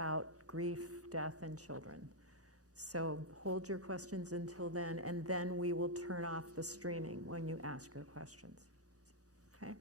about grief, death, and children. So hold your questions until then, and then we will turn off the streaming when you ask your questions. Okay?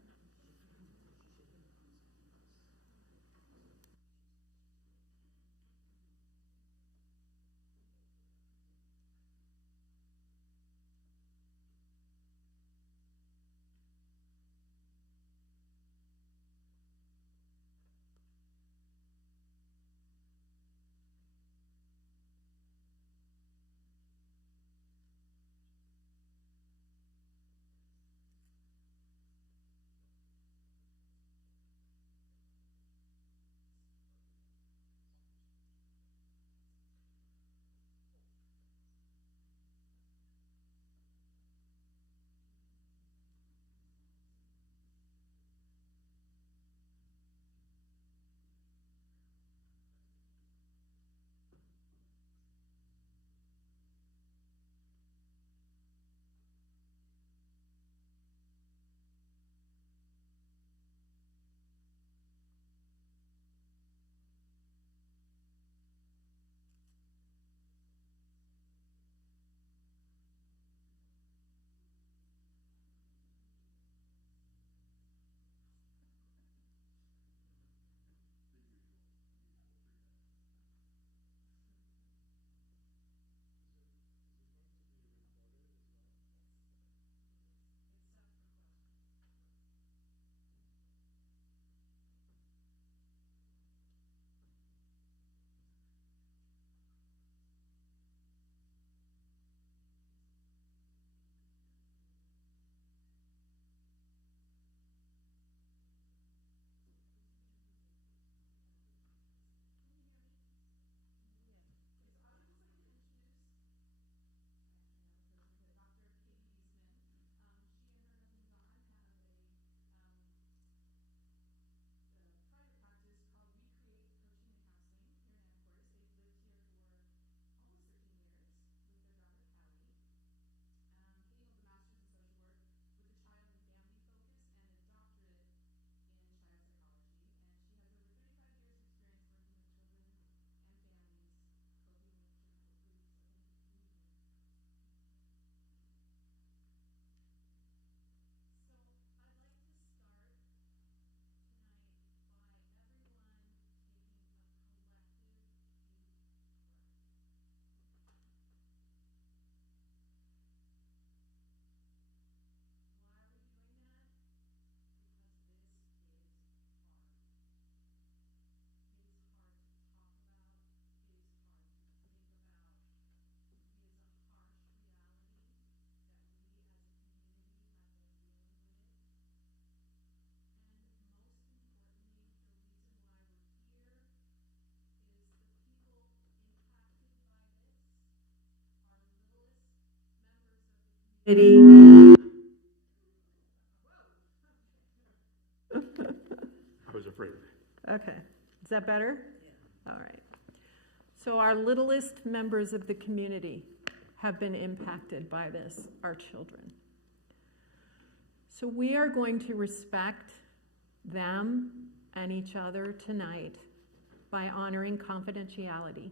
I was afraid. Okay. Is that better? Yeah. All right. So our littlest members of the community have been impacted by this, our children. So we are going to respect them and each other tonight by honoring confidentiality.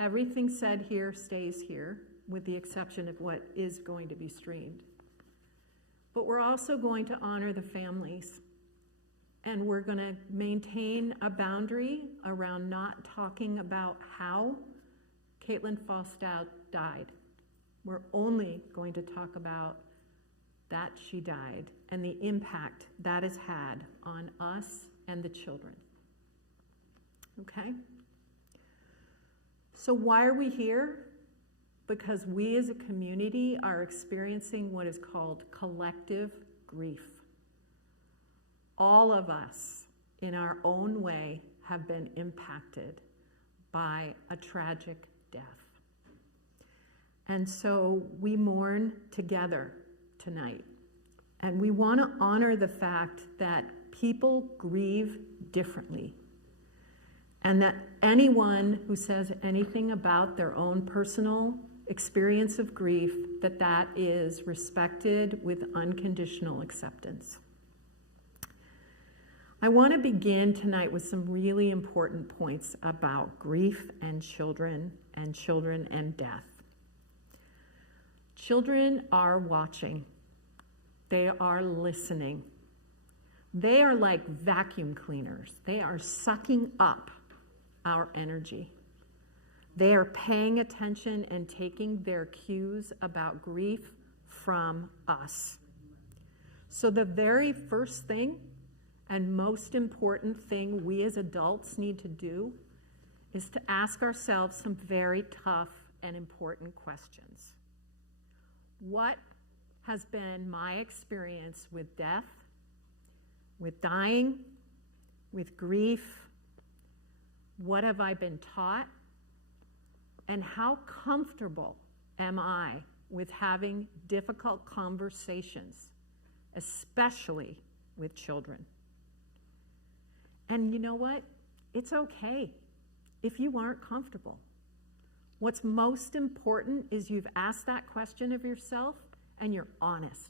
Everything said here stays here, with the exception of what is going to be streamed. But we're also going to honor the families, and we're going to maintain a boundary around not talking about how Caitlin Falstad died. We're only going to talk about that she died and the impact that has had on us and the children. Okay? So why are we here? Because we as a community are experiencing what is called collective grief. All of us, in our own way, have been impacted by a tragic death. And so we mourn together tonight. And we want to honor the fact that people grieve differently. And that anyone who says anything about their own personal experience of grief, that is respected with unconditional acceptance. I want to begin tonight with some really important points about grief and children and death. Children are watching. They are listening. They are like vacuum cleaners. They are sucking up our energy. They are paying attention and taking their cues about grief from us. So the very first thing and most important thing we as adults need to do is to ask ourselves some very tough and important questions. What has been my experience with death, with dying, with grief? What have I been taught? And how comfortable am I with having difficult conversations, especially with children? And you know what? It's okay if you aren't comfortable. What's most important is you've asked that question of yourself and you're honest,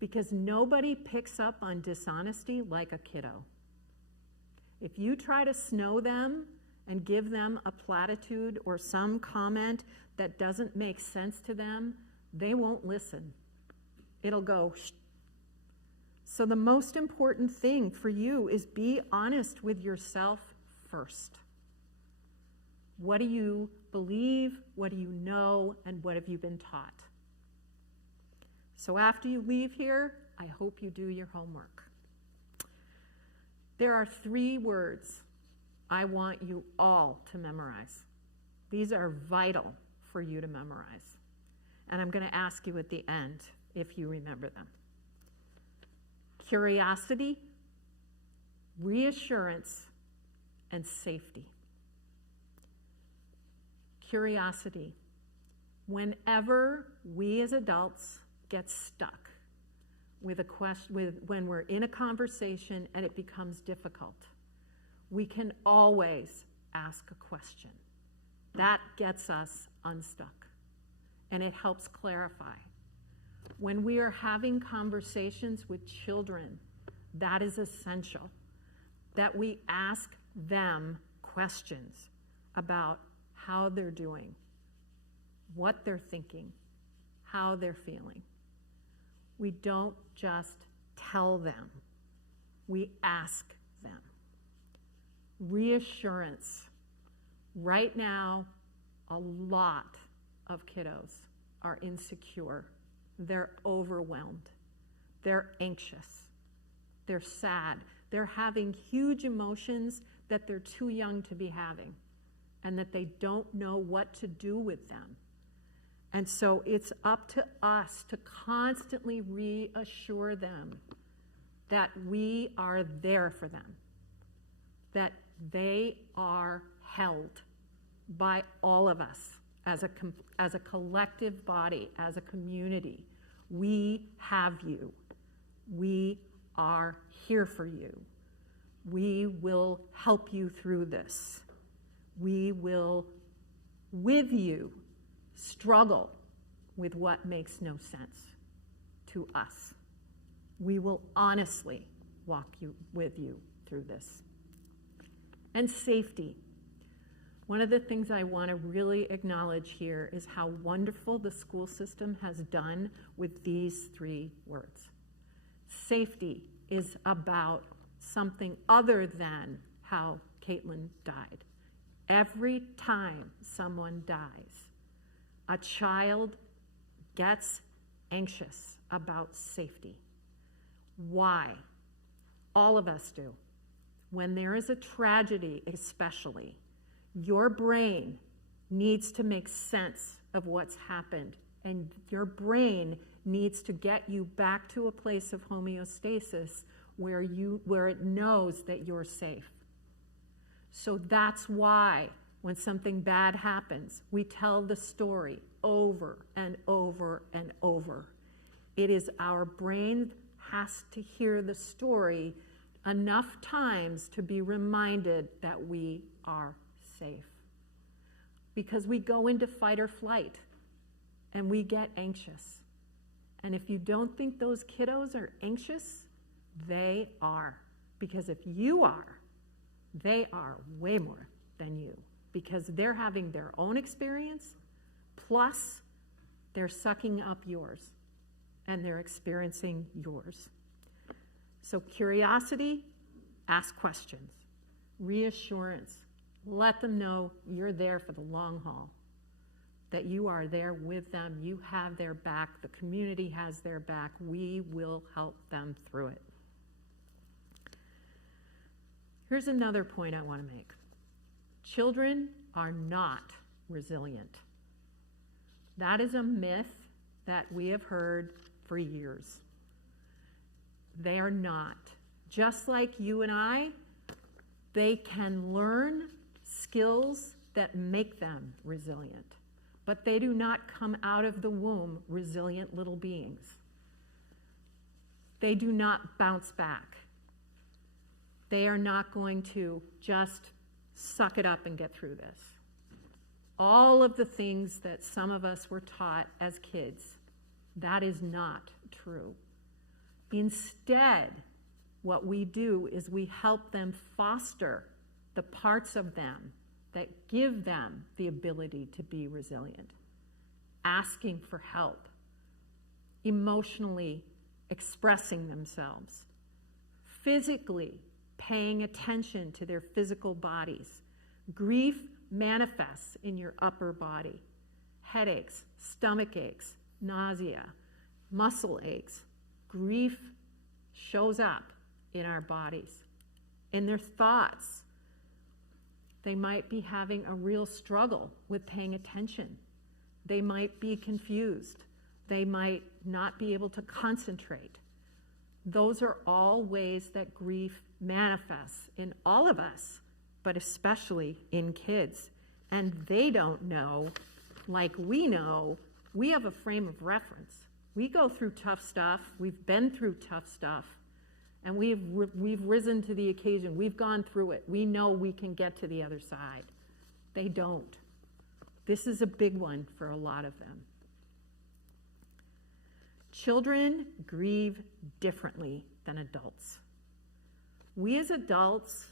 because nobody picks up on dishonesty like a kiddo. If you try to snow them and give them a platitude or some comment that doesn't make sense to them, they won't listen. It'll go shh. So the most important thing for you is be honest with yourself first. What do you believe? What do you know? And what have you been taught? So after you leave here, I hope you do your homework. There are 3 words I want you all to memorize. These are vital for you to memorize. And I'm going to ask you at the end if you remember them. Curiosity, reassurance, and safety. Curiosity. Whenever we as adults get stuck with a question, when we're in a conversation and it becomes difficult, we can always ask a question. That gets us unstuck, and it helps clarify. When we are having conversations with children, that is essential, that we ask them questions about how they're doing, what they're thinking, how they're feeling. We don't just tell them, we ask them. Reassurance. Right now, a lot of kiddos are insecure. They're overwhelmed. They're anxious. They're sad. They're having huge emotions that they're too young to be having, and that they don't know what to do with them. And so it's up to us to constantly reassure them that we are there for them, that they are held by all of us as a collective body, as a community. We have you. We are here for you. We will help you through this. We will, with you, struggle with what makes no sense to us. We will honestly walk with you through this. And safety. One of the things I want to really acknowledge here is how wonderful the school system has done with these 3 words. Safety is about something other than how Caitlin died. Every time someone dies, a child gets anxious about safety. Why? All of us do. When there is a tragedy, especially, your brain needs to make sense of what's happened, and your brain needs to get you back to a place of homeostasis where it knows that you're safe. So that's why when something bad happens, we tell the story over and over and over. It is our brain has to hear the story enough times to be reminded that we are safe. Because we go into fight or flight and we get anxious. And if you don't think those kiddos are anxious, they are. Because if you are, they are way more than you, because they're having their own experience, plus they're sucking up yours, and they're experiencing yours. So curiosity, ask questions. Reassurance, let them know you're there for the long haul, that you are there with them, you have their back, the community has their back, we will help them through it. Here's another point I want to make. Children are not resilient. That is a myth that we have heard for years. They are not. Just like you and I, they can learn skills that make them resilient, but they do not come out of the womb resilient little beings. They do not bounce back. They are not going to just suck it up and get through this. All of the things that some of us were taught as kids, that is not true. Instead, what we do is we help them foster the parts of them that give them the ability to be resilient. Asking for help, emotionally expressing themselves, physically paying attention to their physical bodies. Grief manifests in your upper body. Headaches, stomach aches, nausea, muscle aches. Grief shows up in our bodies. In their thoughts, they might be having a real struggle with paying attention. They might be confused. They might not be able to concentrate. Those are all ways that grief manifests in all of us, but especially in kids. And they don't know, like we know, we have a frame of reference. We go through tough stuff. We've been through tough stuff. And we've risen to the occasion. We've gone through it. We know we can get to the other side. They don't. This is a big one for a lot of them. Children grieve differently than adults. We as adults,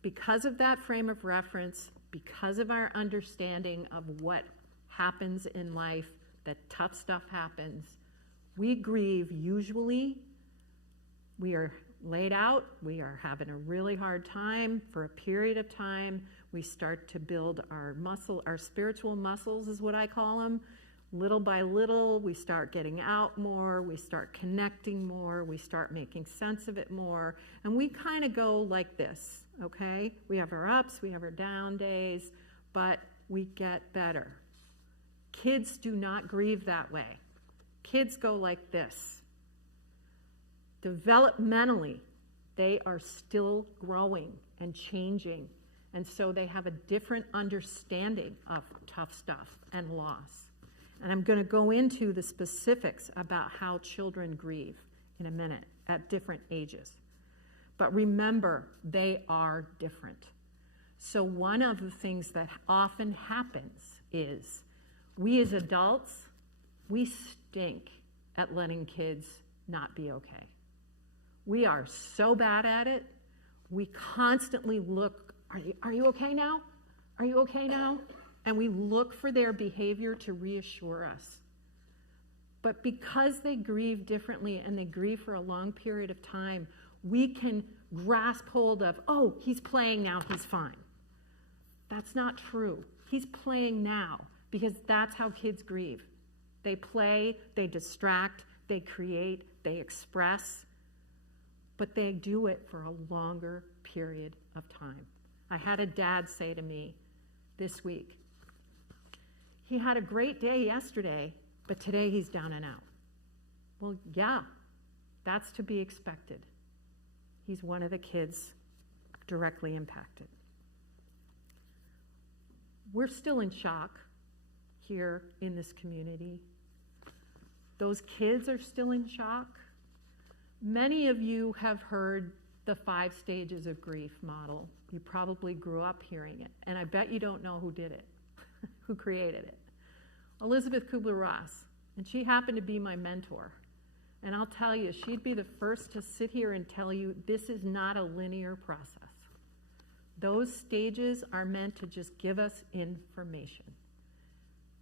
because of that frame of reference, because of our understanding of what happens in life, that tough stuff happens, we grieve usually. We are laid out, we are having a really hard time for a period of time. We start to build our spiritual muscles is what I call them. Little by little, we start getting out more, we start connecting more, we start making sense of it more, and we kind of go like this, okay? We have our ups, we have our down days, but we get better. Kids do not grieve that way. Kids go like this. Developmentally, they are still growing and changing, and so they have a different understanding of tough stuff and loss. And I'm going to go into the specifics about how children grieve in a minute at different ages. But remember, they are different. So one of the things that often happens is we as adults, we stink at letting kids not be okay. We are so bad at it. We constantly look, are you okay now? Are you okay now? And we look for their behavior to reassure us. But because they grieve differently and they grieve for a long period of time, we can grasp hold of, oh, he's playing now, he's fine. That's not true. He's playing now because that's how kids grieve. They play, they distract, they create, they express, but they do it for a longer period of time. I had a dad say to me this week, he had a great day yesterday, but today he's down and out. Well, yeah, that's to be expected. He's one of the kids directly impacted. We're still in shock here in this community. Those kids are still in shock. Many of you have heard the 5 stages of grief model. You probably grew up hearing it, and I bet you don't know who did it. Who created it. Elizabeth Kubler-Ross, and she happened to be my mentor. And I'll tell you, she'd be the first to sit here and tell you this is not a linear process. Those stages are meant to just give us information.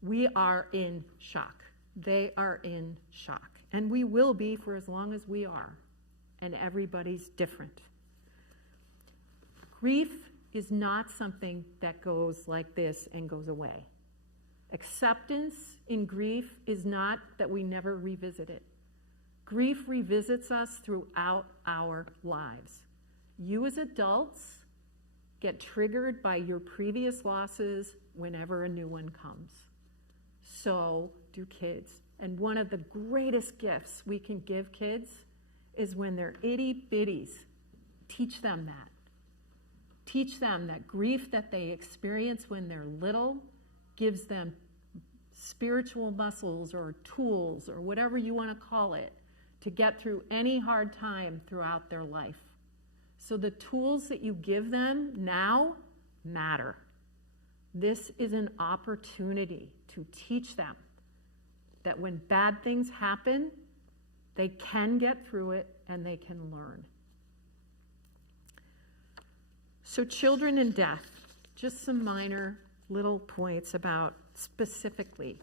We are in shock. They are in shock. And we will be for as long as we are. And everybody's different. Grief is not something that goes like this and goes away. Acceptance in grief is not that we never revisit it. Grief revisits us throughout our lives. You as adults get triggered by your previous losses whenever a new one comes. So do kids. And one of the greatest gifts we can give kids is when they're itty bitties. Teach them that. Teach them that grief that they experience when they're little gives them spiritual muscles or tools or whatever you want to call it to get through any hard time throughout their life. So the tools that you give them now matter. This is an opportunity to teach them that when bad things happen, they can get through it and they can learn. So children and death, just some minor little points about specifically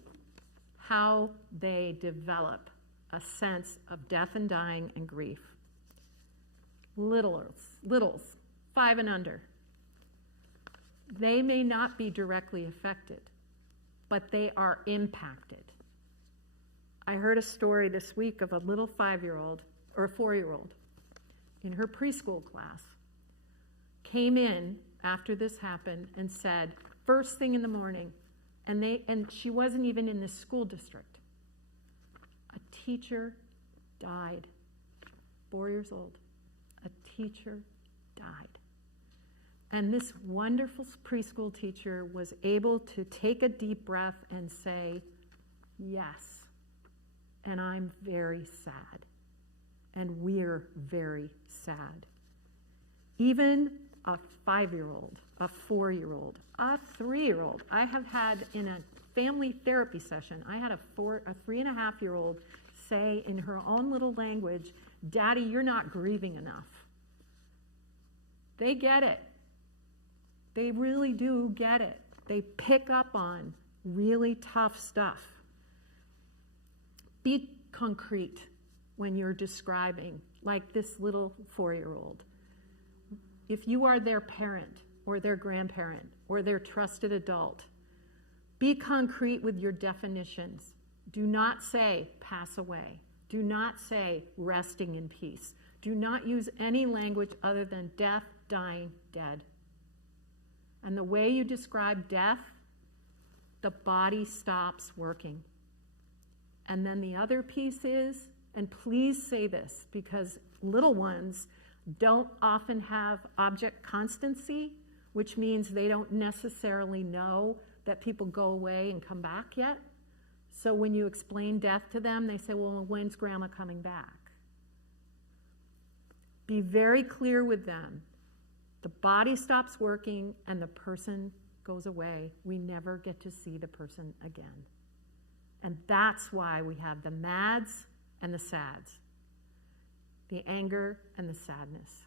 how they develop a sense of death and dying and grief. Littles, 5 and under. They may not be directly affected, but they are impacted. I heard a story this week of a little 5-year-old or a 4-year-old in her preschool class came in after this happened and said, first thing in the morning, and she wasn't even in this school district. A teacher died, 4 years old. A teacher died. And this wonderful preschool teacher was able to take a deep breath and say, yes, and I'm very sad. And we're very sad. Even a 5-year-old, a 4-year-old, a 3-year-old. I have had in a family therapy session, I had a 3.5-year-old say in her own little language, Daddy, you're not grieving enough. They get it. They really do get it. They pick up on really tough stuff. Be concrete when you're describing, like this little 4-year-old. If you are their parent or their grandparent or their trusted adult, be concrete with your definitions. Do not say pass away. Do not say resting in peace. Do not use any language other than death, dying, dead. And the way you describe death, the body stops working. And then the other piece is, and please say this, because little ones don't often have object constancy, which means they don't necessarily know that people go away and come back yet. So when you explain death to them, they say, well, when's grandma coming back? Be very clear with them. The body stops working and the person goes away. We never get to see the person again. And that's why we have the mads and the sads, the anger and the sadness.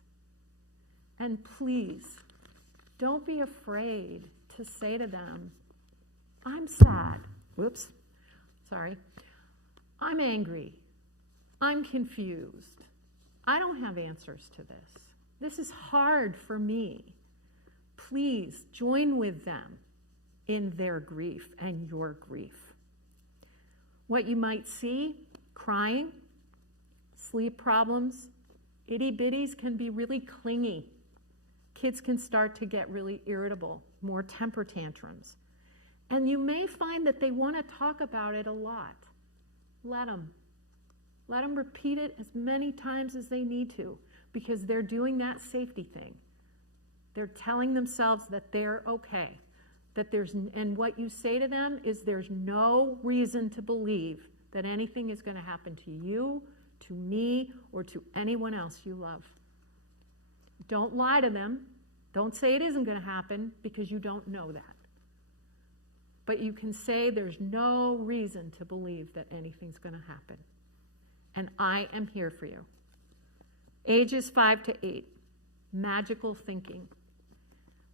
And please, don't be afraid to say to them, I'm sad. Whoops, sorry. I'm angry. I'm confused. I don't have answers to this. This is hard for me. Please join with them in their grief and your grief. What you might see, crying, sleep problems, itty-bitties can be really clingy. Kids can start to get really irritable, more temper tantrums. And you may find that they want to talk about it a lot. Let them. Let them repeat it as many times as they need to, because they're doing that safety thing. They're telling themselves that they're okay. And what you say to them is there's no reason to believe that anything is going to happen to you, to me, or to anyone else you love. Don't lie to them. Don't say it isn't going to happen, because you don't know that. But you can say there's no reason to believe that anything's going to happen. and I am here for you. Ages 5 to 8, magical thinking.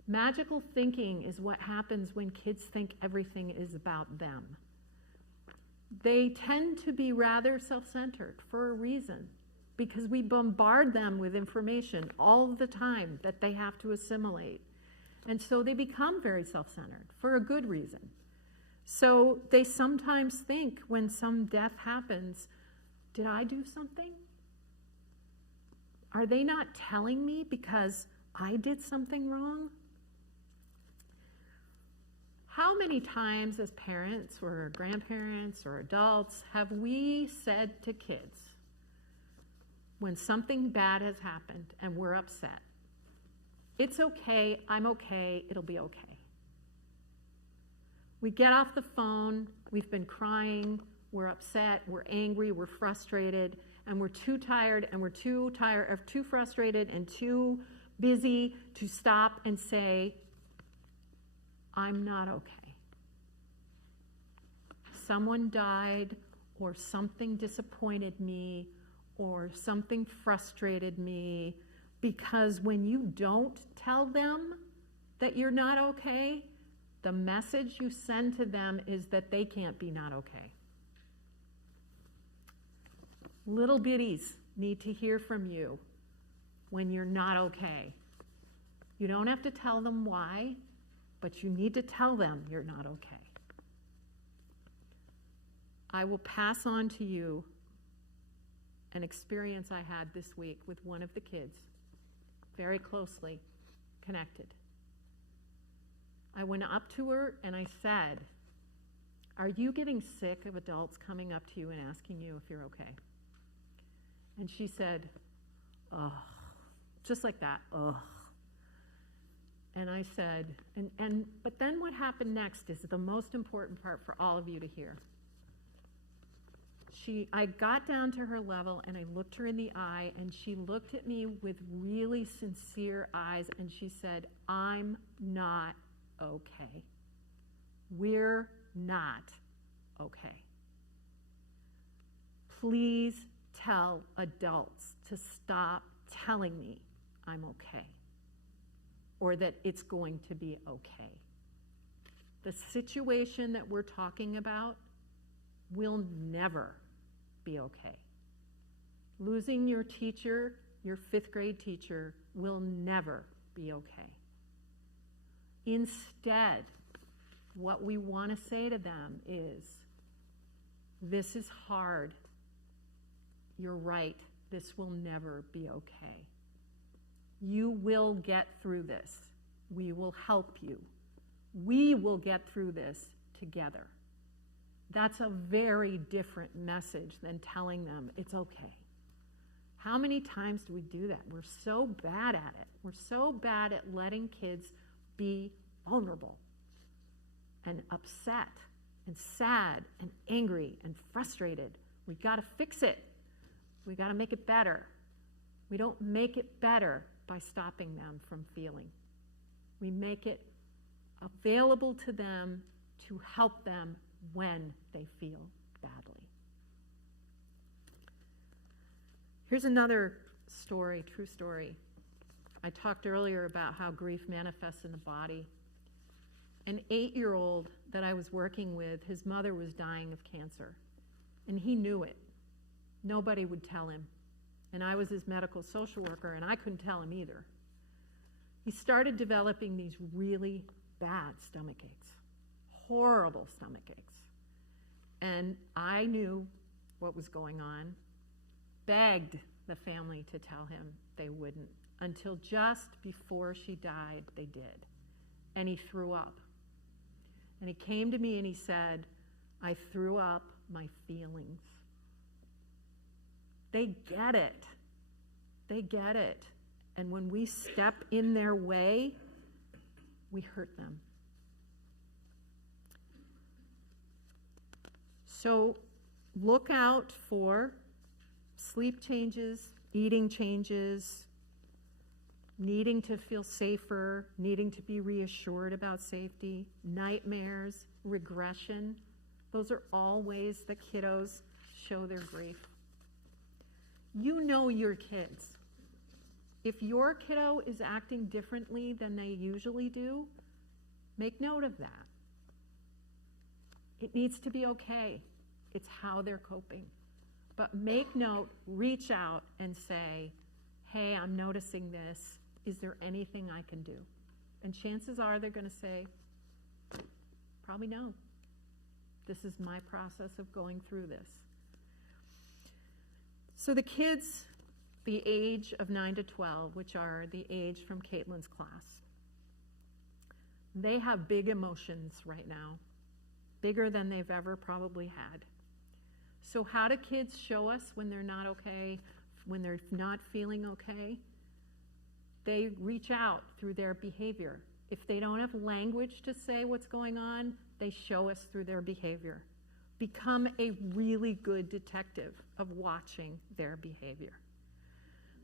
Magical thinking is what happens when kids think everything is about them. They tend to be rather self-centered for a reason, because we bombard them with information all the time that they have to assimilate. And so they become very self-centered for a good reason. So they sometimes think when some death happens, did I do something? Are they not telling me because I did something wrong? How many times as parents or grandparents or adults have we said to kids when something bad has happened and we're upset, it's okay, I'm okay, it'll be okay. We get off the phone, we've been crying, we're upset, we're angry, we're frustrated, and we're too tired or too frustrated and too busy to stop and say, I'm not okay. Someone died, or something disappointed me, or something frustrated me, because when you don't tell them that you're not okay, the message you send to them is that they can't be not okay. Little bitties need to hear from you when you're not okay. You don't have to tell them why, but you need to tell them you're not okay. I will pass on to you an experience I had this week with one of the kids, very closely connected. I went up to her and I said, are you getting sick of adults coming up to you and asking you if you're okay? And she said, ugh, just like that, ugh. And I said, but then what happened next is the most important part for all of you to hear. I got down to her level and I looked her in the eye, and she looked at me with really sincere eyes, and she said, I'm not okay. We're not okay. Please tell adults to stop telling me I'm okay, or that it's going to be okay. The situation that we're talking about will never be okay. Losing your teacher, your 5th grade teacher, will never be okay. Instead, what we want to say to them is, this is hard. You're right. This will never be okay. You will get through this. We will help you. We will get through this together. That's a very different message than telling them it's okay. How many times do we do that? We're so bad at it. We're so bad at letting kids be vulnerable and upset and sad and angry and frustrated. We got to fix it. We got to make it better. We don't make it better by stopping them from feeling. We make it available to them to help them when they feel badly. Here's another story, true story. I talked earlier about how grief manifests in the body. An 8-year-old that I was working with, his mother was dying of cancer, and he knew it. Nobody would tell him. And I was his medical social worker, and I couldn't tell him either. He started developing these really bad stomach aches, horrible stomach aches. And I knew what was going on, begged the family to tell him they wouldn't, until just before she died, they did. And he threw up. And he came to me and he said, I threw up my feelings. They get it. They get it. And when we step in their way, we hurt them. So look out for sleep changes, eating changes, needing to feel safer, needing to be reassured about safety, nightmares, regression. Those are all ways that kiddos show their grief. You know your kids. If your kiddo is acting differently than they usually do, make note of that. It needs to be okay. It's how they're coping. But make note, reach out and say, hey, I'm noticing this. Is there anything I can do? And chances are they're going to say, probably no. This is my process of going through this. So the kids, the age of 9 to 12, which are the age from Caitlin's class, they have big emotions right now, bigger than they've ever probably had. So how do kids show us when they're not okay, when they're not feeling okay? They reach out through their behavior. If they don't have language to say what's going on, they show us through their behavior. Become a really good detective of watching their behavior.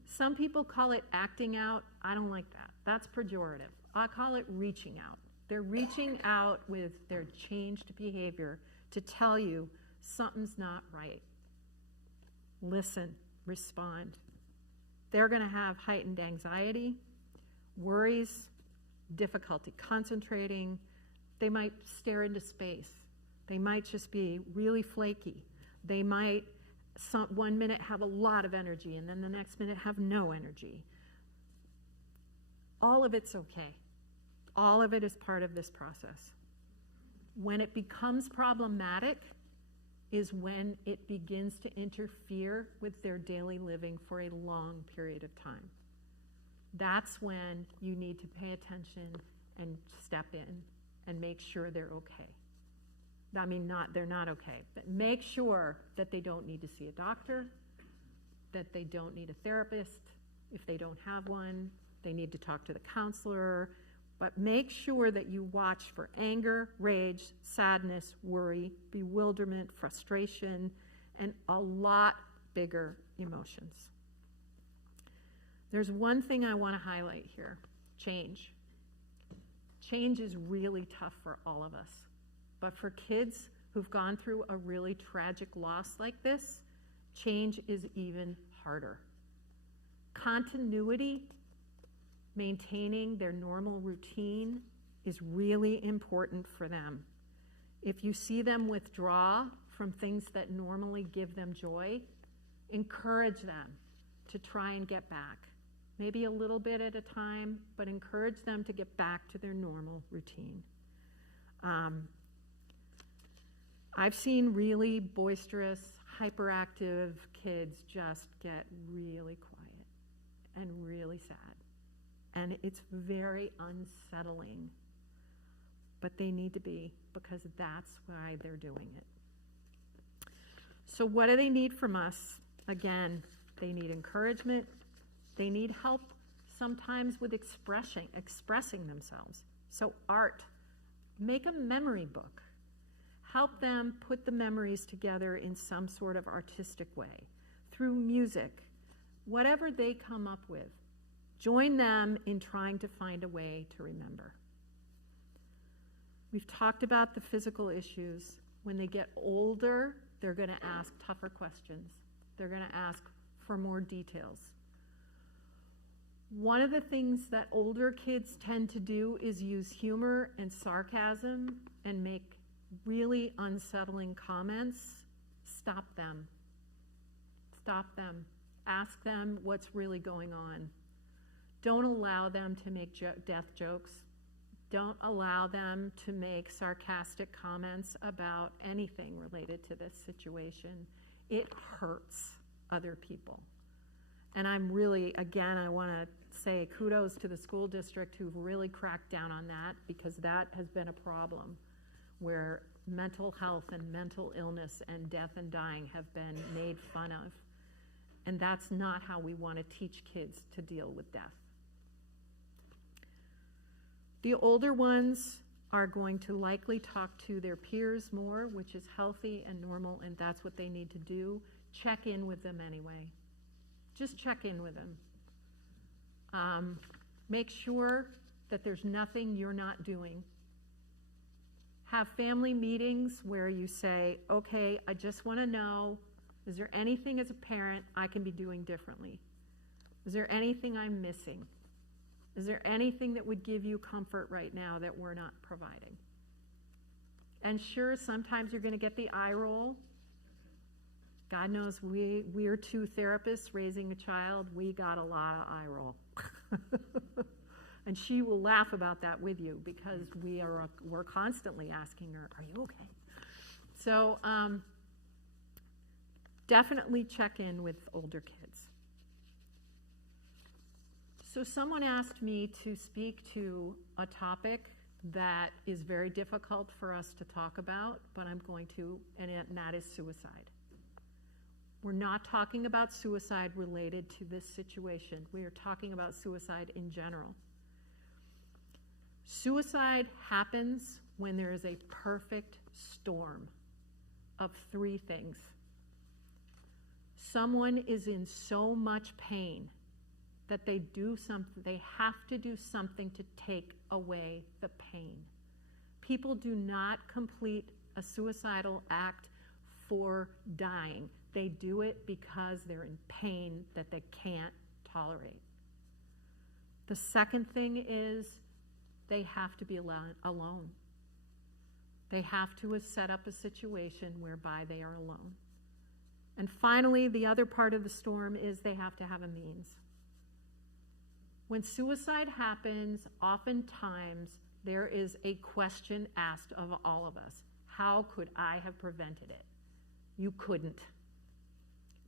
Some people call it acting out. I don't like that. That's pejorative. I call it reaching out. They're reaching out with their changed behavior to tell you something's not right. Listen, respond. They're going to have heightened anxiety, worries, difficulty concentrating. They might stare into space. They might just be really flaky. They might 1 minute have a lot of energy and then the next minute have no energy. All of it's okay. All of it is part of this process. When it becomes problematic is when it begins to interfere with their daily living for a long period of time. That's when you need to pay attention and step in and make sure they're okay. I mean, they're not okay, but make sure that they don't need to see a doctor, that they don't need a therapist. If they don't have one, they need to talk to the counselor, but make sure that you watch for anger, rage, sadness, worry, bewilderment, frustration, and a lot bigger emotions. There's one thing I want to highlight here: change. Change is really tough for all of us. But for kids who've gone through a really tragic loss like this, change is even harder. Continuity, maintaining their normal routine, is really important for them. If you see them withdraw from things that normally give them joy, encourage them to try and get back. Maybe a little bit at a time, but encourage them to get back to their normal routine. I've seen really boisterous, hyperactive kids just get really quiet and really sad. And it's very unsettling. But they need to be, because that's why they're doing it. So what do they need from us? Again, they need encouragement. They need help sometimes with expressing themselves. So art, make a memory book. Help them put the memories together in some sort of artistic way, through music, whatever they come up with. Join them in trying to find a way to remember. We've talked about the physical issues. When they get older, they're going to ask tougher questions. They're going to ask for more details. One of the things that older kids tend to do is use humor and sarcasm and make really unsettling comments. Stop them. Stop them. Ask them what's really going on. Don't allow them to make death jokes. Don't allow them to make sarcastic comments about anything related to this situation. It hurts other people. And I'm really, again, I want to say kudos to the school district who've really cracked down on that, because that has been a problem where mental health and mental illness and death and dying have been made fun of. And that's not how we want to teach kids to deal with death. The older ones are going to likely talk to their peers more, which is healthy and normal, and that's what they need to do. Check in with them anyway. Just check in with them. Make sure that there's nothing you're not doing. Have family meetings where you say, okay, I just want to know Is there anything as a parent I can be doing differently? Is there anything I'm missing? Is there anything that would give you comfort right now that we're not providing? And sure, sometimes you're going to get the eye roll. God knows we're two therapists raising a child. We got a lot of eye roll. And she will laugh about that with you because we're constantly asking her, are you okay? So definitely check in with older kids. So someone asked me to speak to a topic that is very difficult for us to talk about, but I'm going to, and that is suicide. We're not talking about suicide related to this situation. We are talking about suicide in general. Suicide happens when there is a perfect storm of three things. Someone is in so much pain that they have to do something to take away the pain. People do not complete a suicidal act for dying. They do it because they're in pain that they can't tolerate. The second thing is they have to be alone. They have to set up a situation whereby they are alone. And finally, the other part of the storm is they have to have a means. When suicide happens, oftentimes there is a question asked of all of us. How could I have prevented it? You couldn't.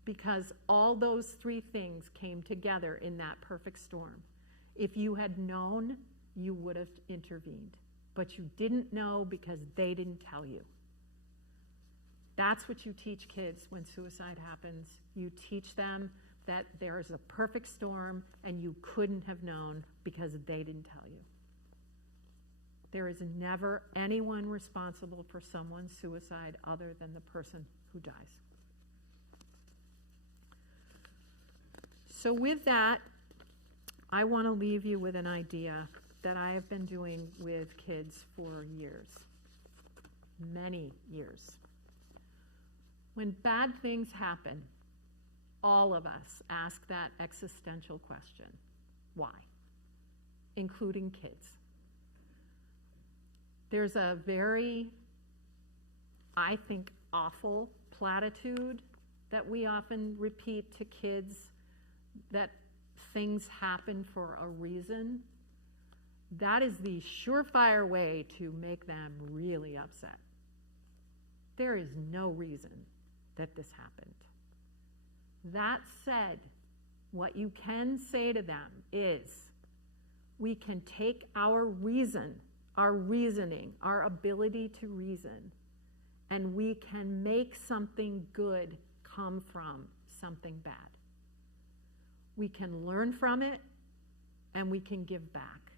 Because all those three things came together in that perfect storm. If you had known, you would have intervened. But you didn't know because they didn't tell you. That's what you teach kids when suicide happens. You teach them that there is a perfect storm and you couldn't have known because they didn't tell you. There is never anyone responsible for someone's suicide other than the person who dies. So with that, I want to leave you with an idea that I have been doing with kids for years, many years. When bad things happen, all of us ask that existential question, why? Including kids. There's a very, I think, awful platitude that we often repeat to kids, that things happen for a reason. That is the surefire way to make them really upset. There is no reason that this happened. That said, what you can say to them is, we can take our reason, our reasoning, our ability to reason, and we can make something good come from something bad. We can learn from it, and we can give back.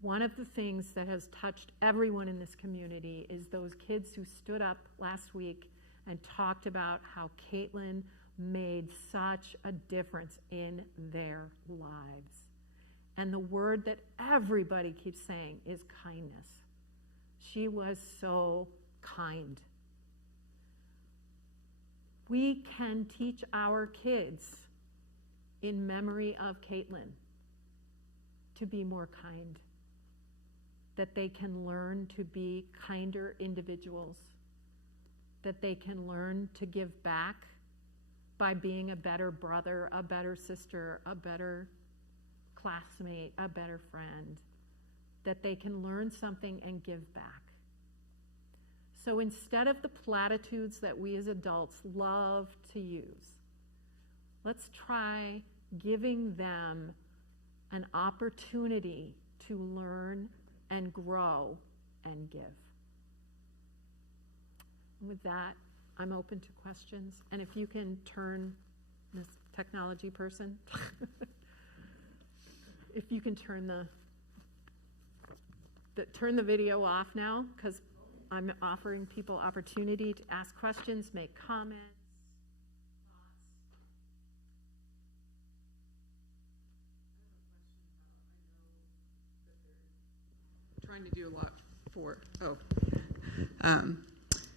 One of the things that has touched everyone in this community is those kids who stood up last week and talked about how Caitlin made such a difference in their lives. And the word that everybody keeps saying is kindness. She was so kind. We can teach our kids in memory of Caitlin to be more kind, that they can learn to be kinder individuals, that they can learn to give back by being a better brother, a better sister, a better classmate, a better friend, that they can learn something and give back. So instead of the platitudes that we as adults love to use, let's try giving them an opportunity to learn and grow and give. And with that, I'm open to questions. And if you can turn, this technology person, if you can turn the video off now, because I'm offering people opportunity to ask questions, make comments. Trying to do a lot for,